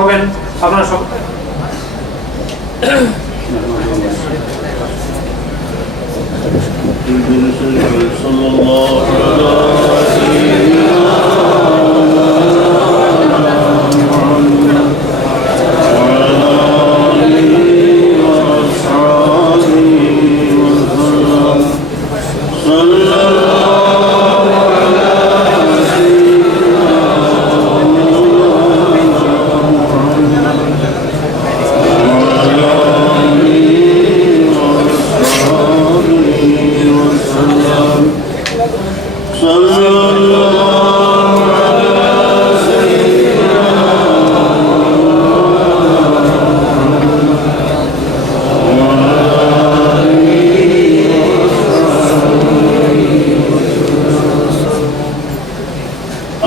হবেন আপনারা সব।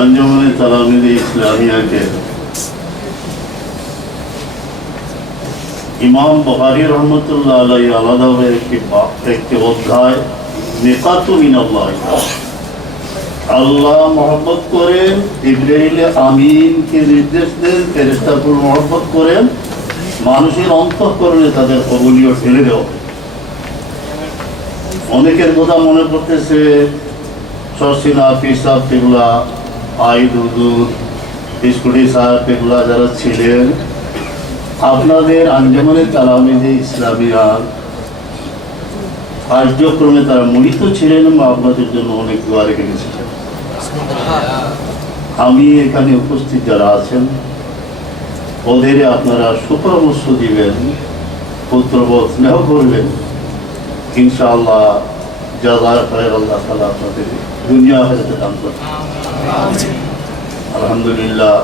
अंजुमन तलामीज़ इस्लामिया के इमाम बुखारी रहमतुल्लाह अलैहि आलादा एक अध्याय निकातु मिनल्लाह अल्लाह मोहब्बत करें जिब्राइल आमीन के निर्देश दें फेरेस्ताकुल मोहब्बत करें मानुषेर अंतःकरणे तादेर कबुलियत ढेले देওয়া अनेकेर কথা মনে পড়তেছে শর্ষিনা পিসাব টিবলা আইদুদুর স্কুটি সাহেব এগুলা যারা ছিলেন আপনাদের আঞ্জুমানে তালামিযে ইসলামিয়া কার্যক্রমে তারা মুড়িত ছিলেন বা আপনাদের জন্য অনেক দোয়া রেখে গেছিলেন। আমি এখানে উপস্থিত যারা আছেন ওদের আপনারা সুপরামর্শ দিবেন, পুত্রবোধ স্নেহ করবেন, ইনশাআল্লাহ জাযার খায়র আল্লাহ তাআলা আপনাদের দুনিয়া আখিরাতে দান করবেন। আলহামদুলিল্লাহ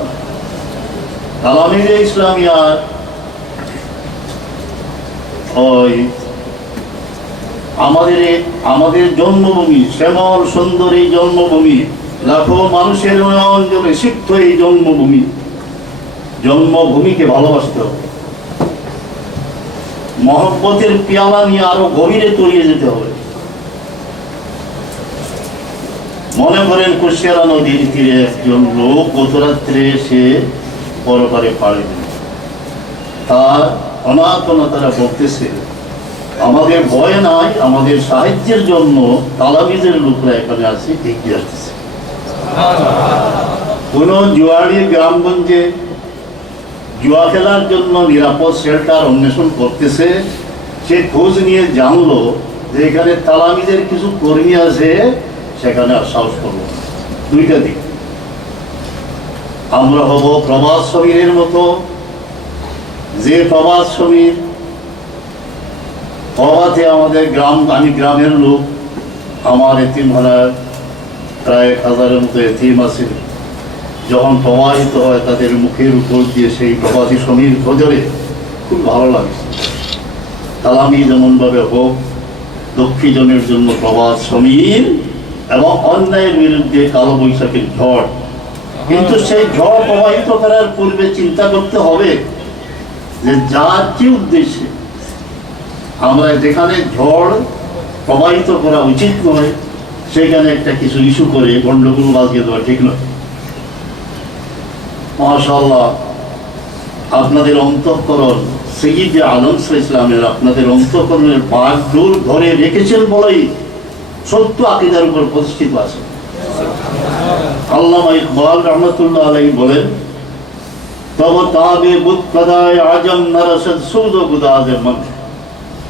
তালামিযে ইসলামিয়া ওই আমাদের জন্মভূমি শ্যামল সুন্দর এই জন্মভূমি লাখো মানুষের অঞ্চলে সিক্ত এই জন্মভূমিকে ভালোবাসতে হবে, মহব্বতের পেয়ালা নিয়ে আরো গভীরে তলিয়ে যেতে হবে। মনে করেন কুশিয়ারা নদীর তীরে একজন লোক গত রাত্রে এসে পরপারে পাড়ি দিল, তার অনাথনাতারা বলতেছে আমাদের ভয় নাই, আমাদের সাহায্যের জন্য তালামিজের লোকরা এখানে আছে, এগিয়ে আসতেছে। কোন জুয়ারি গ্রামগঞ্জে জুয়া খেলার জন্য নিরাপদ শেল্টার অন্বেষণ করতেছে, সে খোঁজ নিয়ে জানলো যে এখানে তালামিজের কিছু কর্মী আছে, সেখানে আর সাহস করবো। দুইটা দিক, আমরা হব প্রবাস শ্রমিকের মতো, যে প্রবাস শ্রমিক প্রবাতে আমাদের আমি গ্রামের লোক, আমার এতিমখানায় প্রায় 1000-এর মতো এতিম আছে, যখন প্রবাহিত হয় তাদের মুখের উপর দিয়ে সেই প্রবাসী শ্রমিক গজরে খুব ভালো লাগে। তালামি যেমনভাবে হোক দক্ষিণজনের জন্য প্রবাস শ্রমিক এবং অন্যায়ের বিরুদ্ধে কালো বৈশাখের ঝড়, কিন্তু সেই ঝড় প্রবাহিত করার পূর্বে চিন্তা করতে হবে যে যার কি উদ্দেশ্যে আমরা যেখানে ঝড় প্রবাহিত করা উচিত নয় সেখানে একটা কিছু ইস্যু করে গন্ডগোল বাজিয়ে দেওয়া ঠিক নয়। মাশাআল্লাহ আপনাদের অন্তঃকরণ সাইয়্যিদে আলম সাল্লাল্লাহু আলাইহি ওয়াসাল্লামের আপনাদের অন্তঃকরণের বাগডোর ধরে রেখেছেন বলেই সত্য আকীদার উপর প্রতিষ্ঠিত আছে। আল্লামা ইকবাল রহমাতুল্লাহ আলাইহি বলেন তব তাবে বুতকাদায় আজম নরসদ সুদ গুদাজে মন,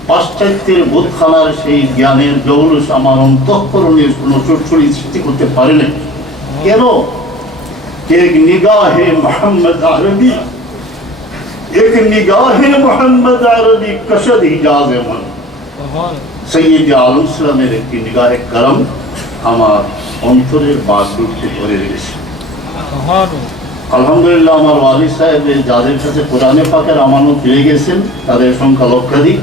পাশ্চাত্যের বুতখানার সেই জ্ঞানের জৌলুস আমার অন্তঃকরণে কোনো চুটচুড়ি সৃষ্টি করতে পারে না। কেন? এক নিগাহে মোহাম্মদ আরবি, এক নিগাহে মোহাম্মদ আরবি কশদ হিজাজে মন, সৈয়দ আলম সালামের একটি নিগাহে করম আমার অন্তরের বাগডোরকে ধরে রেখেছে। আলহামদুলিল্লাহ আমার ওয়ালি সাহেব যাদের কাছে কোরআনে পাকের আমানত পেয়ে গেছেন তাদের সংখ্যা লক্ষাধিক।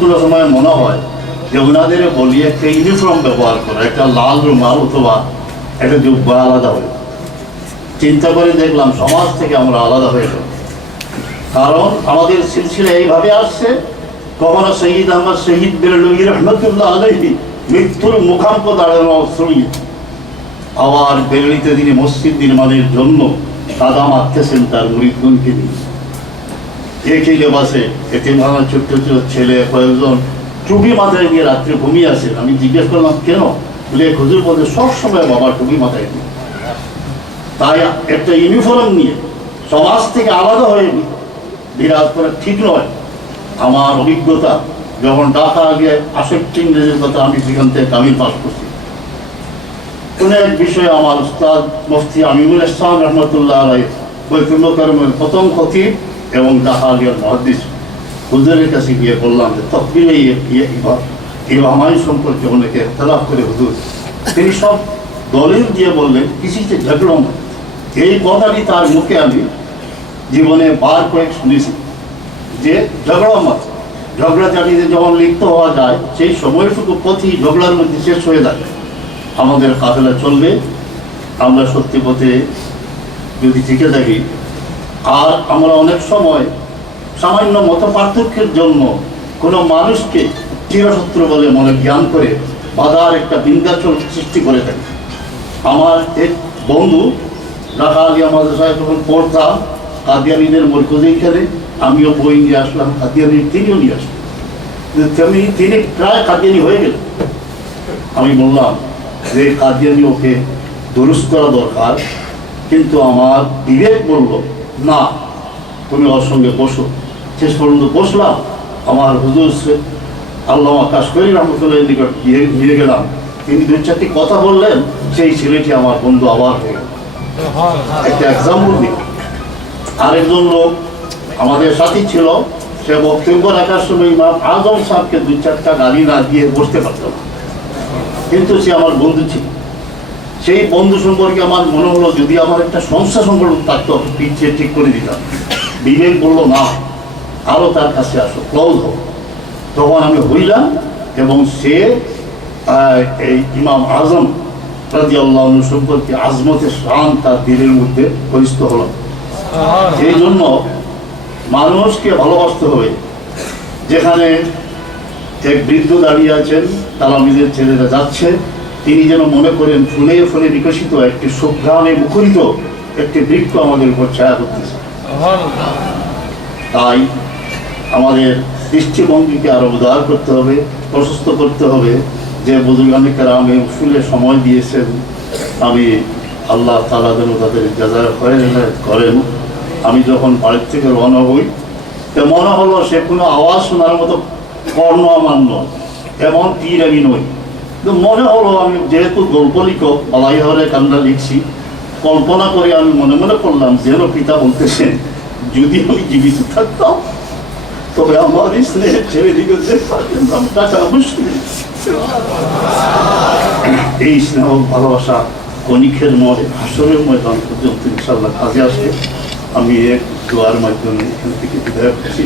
কোনো সময় মনে হয় যে ওনাদের বলি একটা ইউনিফর্ম ব্যবহার করা, একটা লাল রুমাল অথবা একটা জুব্বা আলাদা হয়ে। চিন্তা করে দেখলাম সমাজ থেকে আমরা আলাদা হয়ে যাব, কারণ আমাদের সিলসিলা এইভাবে আসছে। কখনো শহীদ আহমদ শহীদ বেরলভী রহমতুল্লাহ আলাইহি মৃত্যুর মুখাম্প দাঁড়ানো শ্রমিক, আবার বেরলিতে তিনি মসজিদ নির্মাণের জন্য কাদা মারতেছেন তার মুরিদগণকে নিয়ে। একই লেবাসে এতিমখানার ছোট্ট ছোট ছেলে কয়েকজন টুপি মাথায় নিয়ে রাত্রে ঘুমিয়ে আসেন। আমি জিজ্ঞেস করলাম কেন, বলে হুজুর বলতে সবসময় বাবার টুপি মাথায় নিয়ে। তাই একটা ইউনিফর্ম নিয়ে সমাজ থেকে আলাদা হয়ে বিরাজ করা ঠিক নয়। আমার অভিজ্ঞতা, যখন ঢাকা আগে ৬৮ ইংরেজির কথা আমি সেখান থেকে কামিল পাস করছি, কোন এক বিষয়ে আমার উস্তাদ মুফতি আমিনুল ইসলাম রহমতুল্লাহ আলাই বৈকুল্য কর্মের প্রথম খতিব এবং ঢাকা আগের মহাদিস হুজুরের কাছে গিয়ে বললাম যে তকবিরে ইমাম সম্পর্কে অনেকে ইখতিলাফ করে হুজুর। তিনি সব দলিল দিয়ে বললেন কিছুতে ঝগড়া নয়। এই কথাটি তার মুখে আমি জীবনে বার কয়েক শুনেছি যে ঝগড়া মত, ঝগড়াঝাটিতে যখন লিপ্ত হওয়া যায় সেই সময়টুকু পথই ঝগড়ার মধ্যে শেষ হয়ে যায়। আমাদের কাফেলা চলবে, আমরা সত্যি পথে যদি টিকে থাকি। আর আমরা অনেক সময় সামান্য মত পার্থক্যের জন্য কোনো মানুষকে চিরশত্রু বলে মনে জ্ঞান করে বাধার একটা বিন্ধ্যাচল সৃষ্টি করে থাকি। আমার এক বন্ধু ঢাকা আলিয়া মাদ্রাসায় যখন পড়তাম, কাদিয়ানীদের মরকজে এখানে আমিও বই নিয়ে আসলাম, কাদিয়ানি তিনিও নিয়ে আসলাম। তিনি প্রায় কাদিয়ানি হয়ে গেলেন। আমি বললাম যে কাদিয়ানি ওকে দুরুস্ত করা দরকার, কিন্তু আমার বিবেক বলল না, তুমি ওর সঙ্গে বসো। শেষ পর্যন্ত বসলাম। আমার হুজুর আল্লামা কাশকরি রহমতুল্লাহ নিকট নিয়ে গেলাম। তিনি ২-৪টি কথা বললেন, সেই ছেলেটি আমার বন্ধু আবার হয়ে গেল। একটা এক্সাম্পল দিই। আরেকজন লোক আমাদের সাথী ছিল, সে বক্তব্য রাখার সময় ইমাম আজম সাহেবকে ২-৪টা গালি না দিয়ে বসতে পারত না, কিন্তু সে আমার বন্ধু ছিল। সেই বন্ধু সম্পর্কে আমার মনে হলো যদি আমার একটা সংস্থা সম্পর্ক থাকতো পিছিয়ে ঠিক করে দিতাম। বিবেক বললো না, আরও তার কাছে আসো, ক্লোজ হোক। তখন আমি হইলাম এবং সে এই ইমাম আজম রাদিয়াল্লাহু আনহু সম্পর্কে আজমতের শান তার দিলের মধ্যে পরিস্থিত হলো। এই জন্য মানুষকে ভালোবাসতে হবে। যেখানে এক বৃদ্ধ দাঁড়িয়ে আছেন, তালামিদের ছেলেরা যাচ্ছে, তিনি যেন মনে করেন ফুলে ফুলে বিকশিত একটি শুভ্রাণে মুখরিত একটি বৃক্ষ আমাদের উপর ছায়া করতেছে। তাই আমাদের দৃষ্টিভঙ্গিকে আরো উদার করতে হবে, প্রশস্ত করতে হবে। যে বুজুর্গানে কেরাম এই উসুলে সময় দিয়েছেন, আমি আল্লাহ তাআলা যেন তাদের জাযার করেন। আমি যখন বাড়ির থেকে রওনা হই, তো মনে হলো সে কোনো আওয়াজ শোনার মতো কর্ণ আমার নয়, এমন পীর আমি নই। কিন্তু মনে হলো আমি যেহেতু গল্প লিখক, বালাইহরে কান্না লিখছি, কল্পনা করে আমি মনে মনে করলাম যেন পিতা বলতেছেন যদি আমি জীবিত থাকতাম তবে আমার স্নেহের ছেড়ে দিকে এই স্নেহ ভালোবাসা কণিকের মনে হাসরের ময়দান পর্যন্ত ইনশাআল্লাহ কাজে আসবে। আমি এক দোয়ার মাধ্যমে এখান থেকে বিদায় করছি।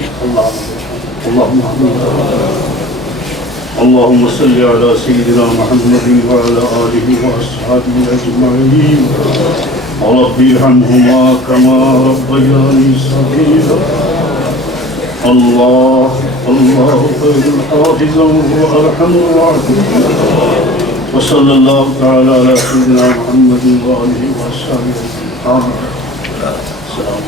اللهم صل على سيدنا محمد وعلى آله وأصحابه أجمعين رب ارحمهما كما ربياني صغيرا. الله خير حافظا وأرحم الراحمين. وصلى الله تعالى على سيدنا محمد وآله وأصحابه آمين. السلام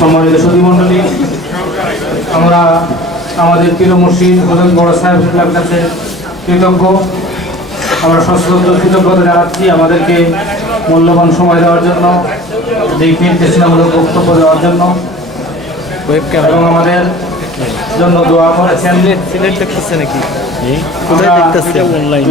সম্মানিত সুধীমণ্ডলী, আমরা আমাদের প্রিয় মুর্শিদ বড় সাহেবের কাছে কৃতজ্ঞ। আমরা সশ্রদ্ধ কৃতজ্ঞতা জানাচ্ছি আমাদেরকে মূল্যবান সময় দেওয়ার জন্য, দিক নির্দেশনামূলক বক্তব্য দেওয়ার জন্য এবং আমাদের জন্য দোয়া করেছেন। সিলেট দেখতেছে নাকি? কোথায় দেখতেছে? অনলাইন।